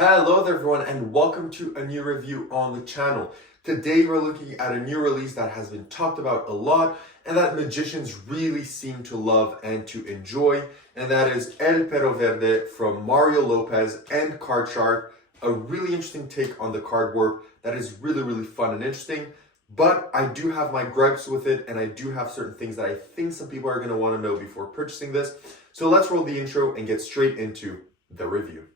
Hello there everyone and welcome to a new review on the channel. Today we're looking at a new release that has been talked about a lot and that magicians really seem to love and to enjoy, and that is El Perro Verde from Mario Lopez and Card Shark. A really interesting take on the card warp that is really fun and interesting, but I do have my gripes with it and I do have certain things that I think some people are going to want to know before purchasing this. So let's roll the intro and get straight into the review.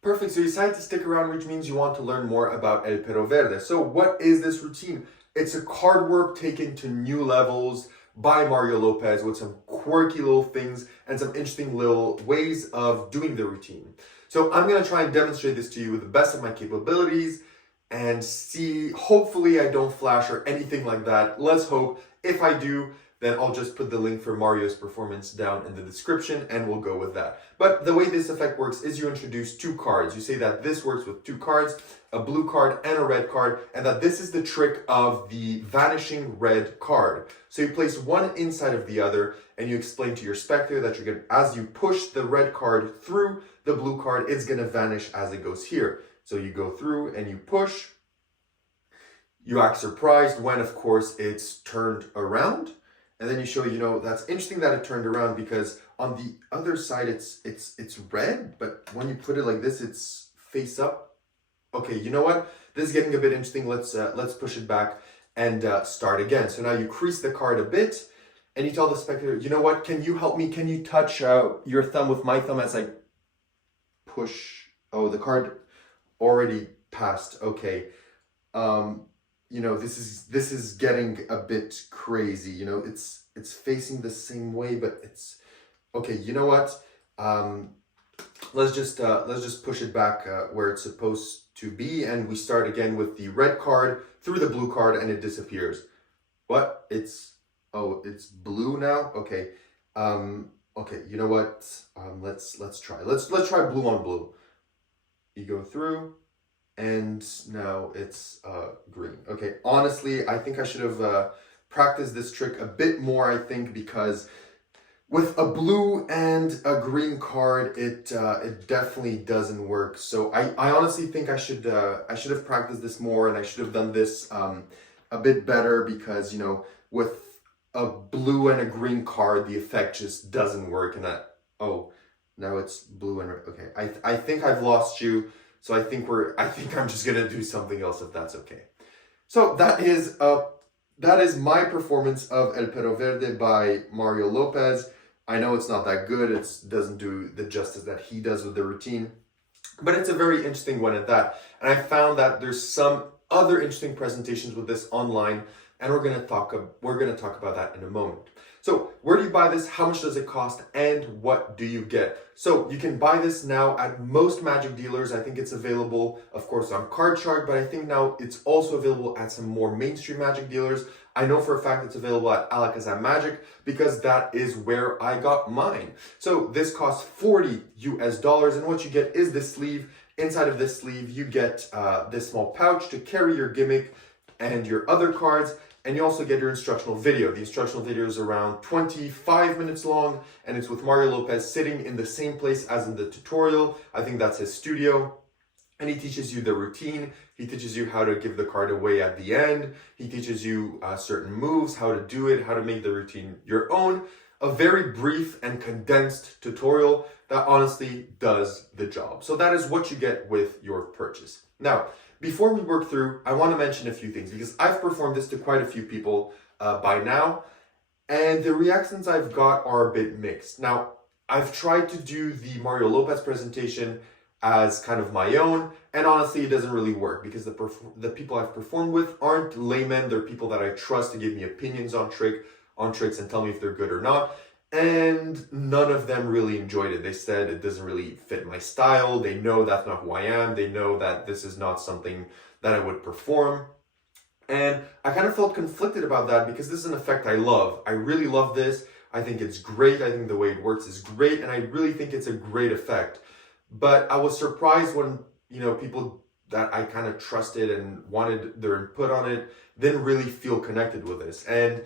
Perfect, so you decided to stick around, which means you want to learn more about El Perro Verde. So what is this routine? It's a card warp taken to new levels by Mario Lopez with some quirky little things and some interesting little ways of doing the routine. So I'm going to try and demonstrate this to you with the best of my capabilities and see, hopefully I don't flash or anything like that. Let's hope. If I do, then I'll just put the link for Mario's performance down in the description and we'll go with that. But the way this effect works is you introduce two cards. You say that this works with two cards, a blue card and a red card, and that this is the trick of the vanishing red card. So you place one inside of the other and you explain to your spectator that you're going to, as you push the red card through the blue card, it's going to vanish as it goes here. So you go through and you push. You act surprised when, of course, it's turned around. And then you show, that's interesting that it turned around because on the other side, it's red, but when you put it like this, it's face up. Okay, you know what? This is getting a bit interesting. Let's push it back and start again. So now you crease the card a bit and you tell the spectator, you know what? Can you help me? Can you touch your thumb with my thumb as I push? Oh, the card already passed. Okay. This is getting a bit crazy. It's facing the same way, but it's okay. You know what? Let's just push it back where it's supposed to be, and we start again with the red card through the blue card, and it disappears. What? It's blue now. Okay. Okay. You know what? Let's try. Let's try blue on blue. You go through. And now it's green. Okay, honestly, I think I should have practiced this trick a bit more, I think, because with a blue and a green card, it definitely doesn't work. So I honestly think I should have practiced this more, and I should have done this a bit better because, with a blue and a green card, the effect just doesn't work. And now it's blue and red. Okay, I think I've lost you. So I think I'm just gonna do something else if that's okay. So that is my performance of El Perro Verde by Mario Lopez. I know it's not that good. It doesn't do the justice that he does with the routine, but it's a very interesting one at that. And I found that there's some other interesting presentations with this online, and we're gonna talk about that in a moment. So where do you buy this? How much does it cost? And what do you get? So you can buy this now at most magic dealers. I think it's available, of course, on Card Shark, but I think now it's also available at some more mainstream magic dealers. I know for a fact it's available at Alakazam Magic because that is where I got mine. So this costs $40 US, and what you get is this sleeve. Inside of this sleeve, you get this small pouch to carry your gimmick and your other cards. And you also get your instructional video. The instructional video is around 25 minutes long, and it's with Mario Lopez sitting in the same place as in the tutorial. I think that's his studio. And he teaches you the routine. He teaches you how to give the card away at the end. He teaches you certain moves, how to do it, how to make the routine your own. A very brief and condensed tutorial that honestly does the job. So that is what you get with your purchase. Now, before we work through, I want to mention a few things because I've performed this to quite a few people by now, and the reactions I've got are a bit mixed. Now, I've tried to do the Mario Lopez presentation as kind of my own, and honestly, it doesn't really work because the people I've performed with aren't laymen. They're people that I trust to give me opinions on tricks and tell me if they're good or not. And none of them really enjoyed it. They said it doesn't really fit my style. They know that's not who I am. They know that this is not something that I would perform. And I kind of felt conflicted about that because this is an effect I love. I really love this. I think it's great. I think the way it works is great. And I really think it's a great effect. But I was surprised when, people that I kind of trusted and wanted their input on it didn't really feel connected with this. And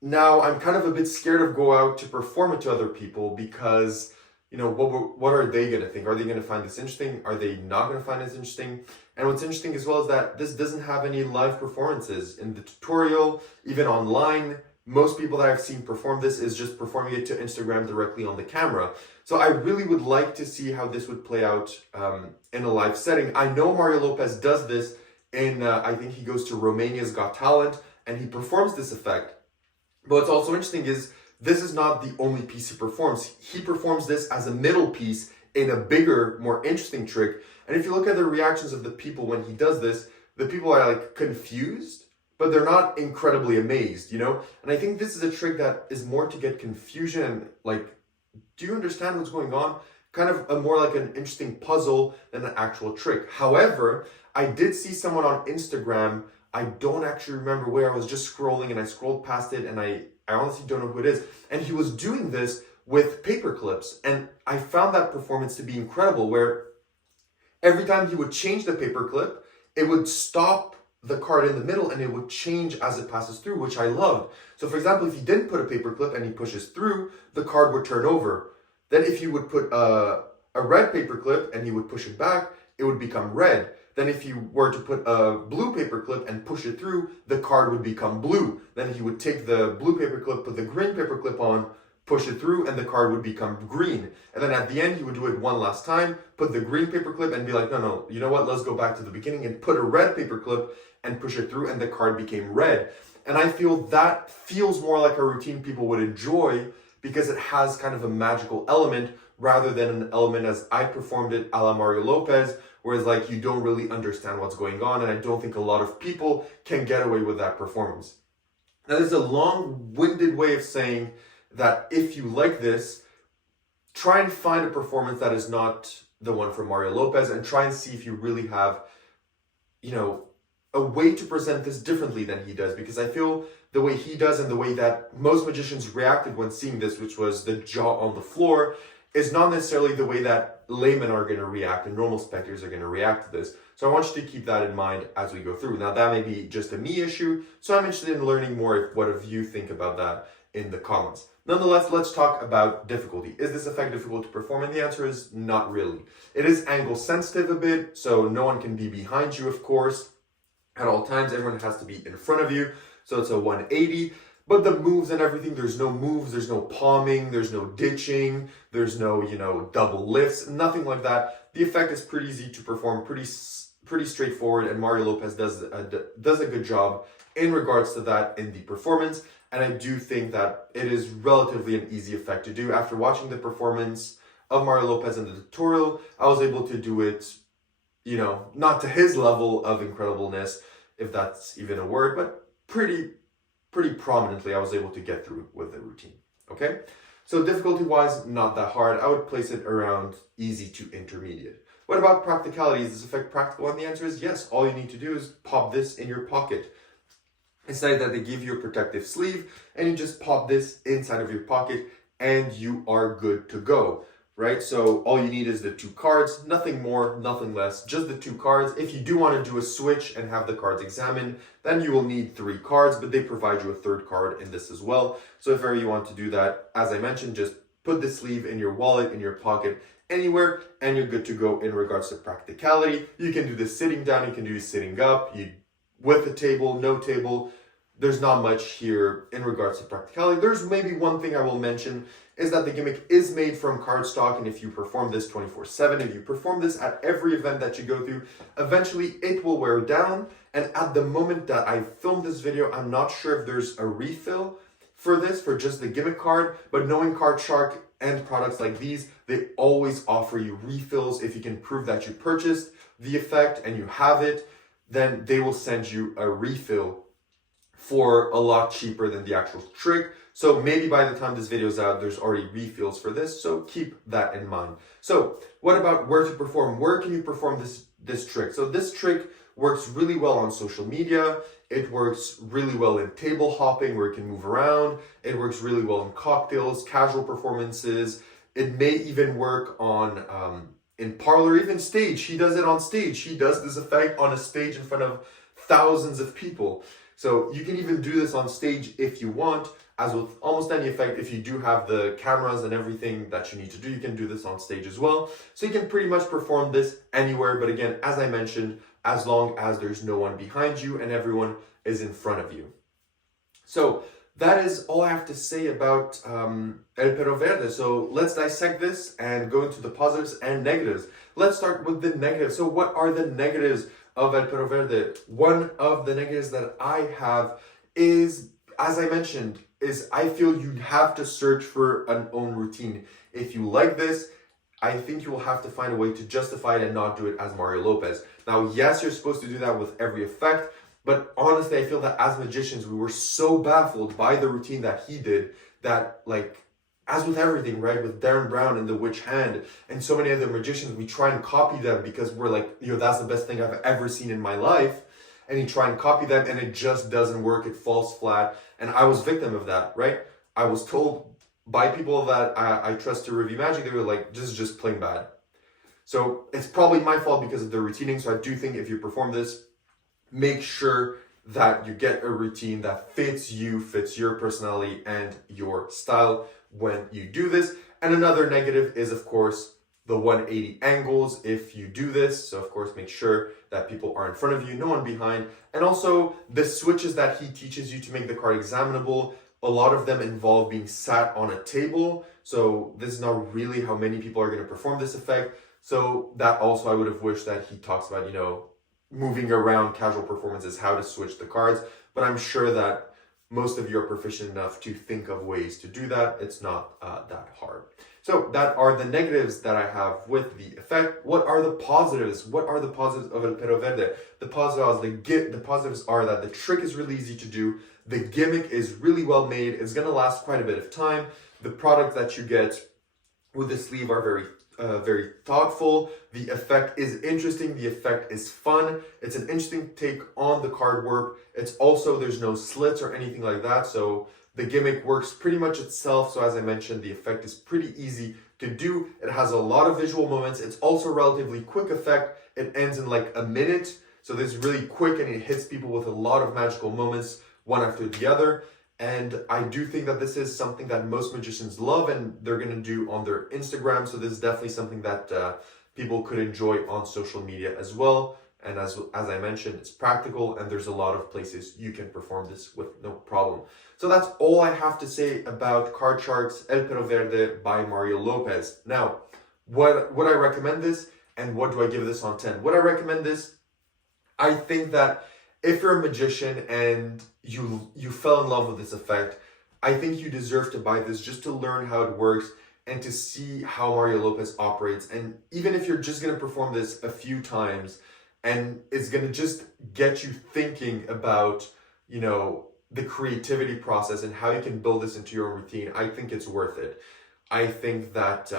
now I'm kind of a bit scared of go out to perform it to other people because, what are they going to think? Are they going to find this interesting? Are they not going to find this interesting? And what's interesting as well is that this doesn't have any live performances. In the tutorial, even online, most people that I've seen perform this is just performing it to Instagram directly on the camera. So I really would like to see how this would play out in a live setting. I know Mario Lopez does this in, I think he goes to Romania's Got Talent, and he performs this effect. But what's also interesting is this is not the only piece he performs. He performs this as a middle piece in a bigger, more interesting trick. And if you look at the reactions of the people when he does this, the people are like confused, but they're not incredibly amazed, And I think this is a trick that is more to get confusion and like, do you understand what's going on? Kind of a more like an interesting puzzle than an actual trick. However, I did see someone on Instagram, I don't actually remember where, I was just scrolling and I scrolled past it and I honestly don't know who it is. And he was doing this with paper clips. And I found that performance to be incredible, where every time he would change the paper clip, it would stop the card in the middle and it would change as it passes through, which I loved. So for example, if he didn't put a paper clip and he pushes through, the card would turn over. Then if you would put a red paper clip and he would push it back, it would become red. Then if you were to put a blue paper clip and push it through, the card would become blue. Then he would take the blue paper clip, put the green paper clip on, push it through, and the card would become green. And then at the end, he would do it one last time, put the green paper clip and be like, no, you know what? Let's go back to the beginning and put a red paper clip and push it through, and the card became red. And I feel that feels more like a routine people would enjoy because it has kind of a magical element rather than an element as I performed it a la Mario Lopez, whereas like you don't really understand what's going on, and I don't think a lot of people can get away with that performance. Now, there's a long-winded way of saying that if you like this, try and find a performance that is not the one from Mario Lopez and try and see if you really have, a way to present this differently than he does, because I feel the way he does and the way that most magicians reacted when seeing this, which was the jaw on the floor, is not necessarily the way that laymen are going to react and normal spectators are going to react to this. So I want you to keep that in mind as we go through. Now, that may be just a me issue, so I'm interested in learning more what of you think about that in the comments. Nonetheless, let's talk about difficulty. Is this effect difficult to perform? And the answer is not really. It is angle sensitive a bit, so no one can be behind you, of course. At all times, everyone has to be in front of you, so it's a 180. But the moves and everything, there's no moves, there's no palming, there's no ditching, there's no, double lifts, nothing like that. The effect is pretty easy to perform, pretty straightforward, and Mario Lopez does a good job in regards to that in the performance. And I do think that it is relatively an easy effect to do. After watching the performance of Mario Lopez in the tutorial, I was able to do it, not to his level of incredibleness, if that's even a word, but pretty prominently I was able to get through with the routine, okay? So difficulty-wise, not that hard. I would place it around easy to intermediate. What about practicality? Is this effect practical? And the answer is yes. All you need to do is pop this in your pocket. It's like that they give you a protective sleeve, and you just pop this inside of your pocket, and you are good to go. Right? So all you need is the 2 cards, nothing more, nothing less, just the 2 cards. If you do want to do a switch and have the cards examined, then you will need 3 cards, but they provide you a 3rd card in this as well. So if ever you want to do that, as I mentioned, just put the sleeve in your wallet, in your pocket, anywhere, and you're good to go in regards to practicality. You can do this sitting down, you can do this sitting up, with a table, no table. There's not much here in regards to practicality. There's maybe one thing I will mention is that the gimmick is made from cardstock, and if you perform this 24/7, if you perform this at every event that you go through, eventually it will wear down. And at the moment that I filmed this video, I'm not sure if there's a refill for this, for just the gimmick card, but knowing Card Shark and products like these, they always offer you refills. If you can prove that you purchased the effect and you have it, then they will send you a refill for a lot cheaper than the actual trick. So maybe by the time this video is out, there's already refills for this. So keep that in mind. So what about where to perform? Where can you perform this trick? So this trick works really well on social media. It works really well in table hopping where you can move around. It works really well in cocktails, casual performances. It may even work on in parlor, even stage. He does it on stage. He does this effect on a stage in front of thousands of people. So you can even do this on stage if you want. As with almost any effect, if you do have the cameras and everything that you need to do, you can do this on stage as well. So you can pretty much perform this anywhere. But again, as I mentioned, as long as there's no one behind you and everyone is in front of you. So that is all I have to say about El Perro Verde. So let's dissect this and go into the positives and negatives. Let's start with the negatives. So what are the negatives of El Perro Verde? One of the negatives that I have is, as I mentioned, is I feel you have to search for an own routine. If you like this, I think you will have to find a way to justify it and not do it as Mario Lopez. Now, yes, you're supposed to do that with every effect, but honestly, I feel that as magicians, we were so baffled by the routine that he did that, like, as with everything, right? With Darren Brown and the Witch Hand and so many other magicians, we try and copy them because we're like, that's the best thing I've ever seen in my life. And you try and copy them and it just doesn't work. It falls flat. And I was victim of that, right? I was told by people that I trust to review magic, they were like, this is just plain bad. So it's probably my fault because of the routining. So I do think if you perform this, make sure that you get a routine that fits you, fits your personality and your style when you do this. And another negative is, of course, the 180 angles if you do this. So of course, make sure that people are in front of you, no one behind. And also the switches that he teaches you to make the card examinable, a lot of them involve being sat on a table. So this is not really how many people are going to perform this effect. So that also I would have wished that he talks about, moving around casual performances, how to switch the cards. But I'm sure that most of you are proficient enough to think of ways to do that. It's not that hard. So that are the negatives that I have with the effect. What are the positives? What are the positives of El Perro Verde? The positives are that the trick is really easy to do. The gimmick is really well made. It's going to last quite a bit of time. The products that you get with the sleeve are very thoughtful. The effect is interesting. The effect is fun. It's an interesting take on the card work. It's also, there's no slits or anything like that. So the gimmick works pretty much itself. So as I mentioned, the effect is pretty easy to do. It has a lot of visual moments. It's also a relatively quick effect. It ends in like a minute. So this is really quick and it hits people with a lot of magical moments, one after the other. And I do think that this is something that most magicians love and they're going to do on their Instagram. So this is definitely something that people could enjoy on social media as well. And as I mentioned, it's practical and there's a lot of places you can perform this with no problem. So that's all I have to say about Card Sharks El Perro Verde by Mario Lopez. Now, would I recommend this and what do I give this on 10? Would I recommend this? I think that if you're a magician and you fell in love with this effect, I think you deserve to buy this just to learn how it works and to see how Mario Lopez operates. And even if you're just going to perform this a few times and it's going to just get you thinking about, the creativity process and how you can build this into your own routine, I think it's worth it. I think that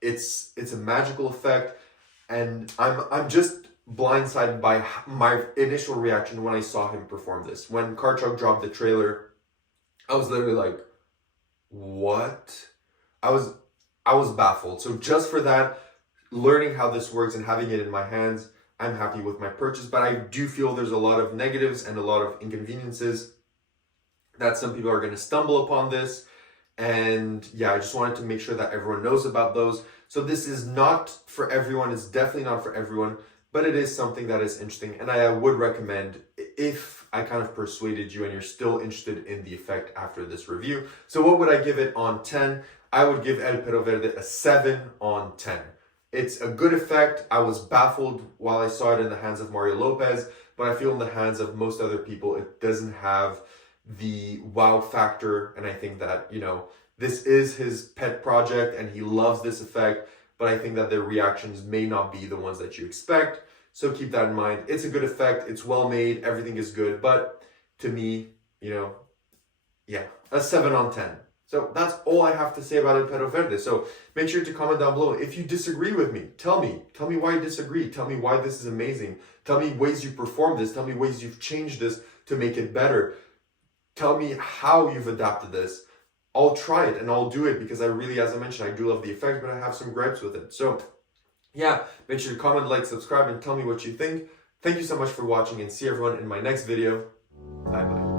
it's a magical effect and I'm just blindsided by my initial reaction when I saw him perform this. When Card Shark dropped the trailer, I was literally like, what? I was baffled. So just for that, learning how this works and having it in my hands, I'm happy with my purchase. But I do feel there's a lot of negatives and a lot of inconveniences that some people are going to stumble upon this. And yeah, I just wanted to make sure that everyone knows about those. So this is not for everyone. It's definitely not for everyone. But it is something that is interesting and I would recommend if I kind of persuaded you and you're still interested in the effect after this review. So what would I give it on 10? I would give El Perro Verde a 7 on 10. It's a good effect. I was baffled while I saw it in the hands of Mario Lopez, but I feel in the hands of most other people, it doesn't have the wow factor. And I think that, this is his pet project and he loves this effect. But I think that their reactions may not be the ones that you expect. So keep that in mind. It's a good effect. It's well made. Everything is good. But to me, a 7 on 10. So that's all I have to say about El Perro Verde. So make sure to comment down below. If you disagree with me, tell me. Tell me why you disagree. Tell me why this is amazing. Tell me ways you perform this. Tell me ways you've changed this to make it better. Tell me how you've adapted this. I'll try it and I'll do it because I really, as I mentioned, I do love the effect, but I have some gripes with it. So yeah, make sure to comment, like, subscribe, and tell me what you think. Thank you so much for watching, and see everyone in my next video. Bye bye.